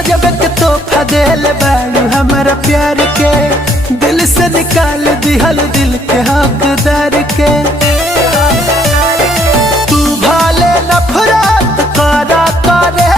गजब के तोहफा देले बारू हमारा प्यार के, दिल से निकाल दिहल दिल के हकदार के। तू भले नफरत करा करे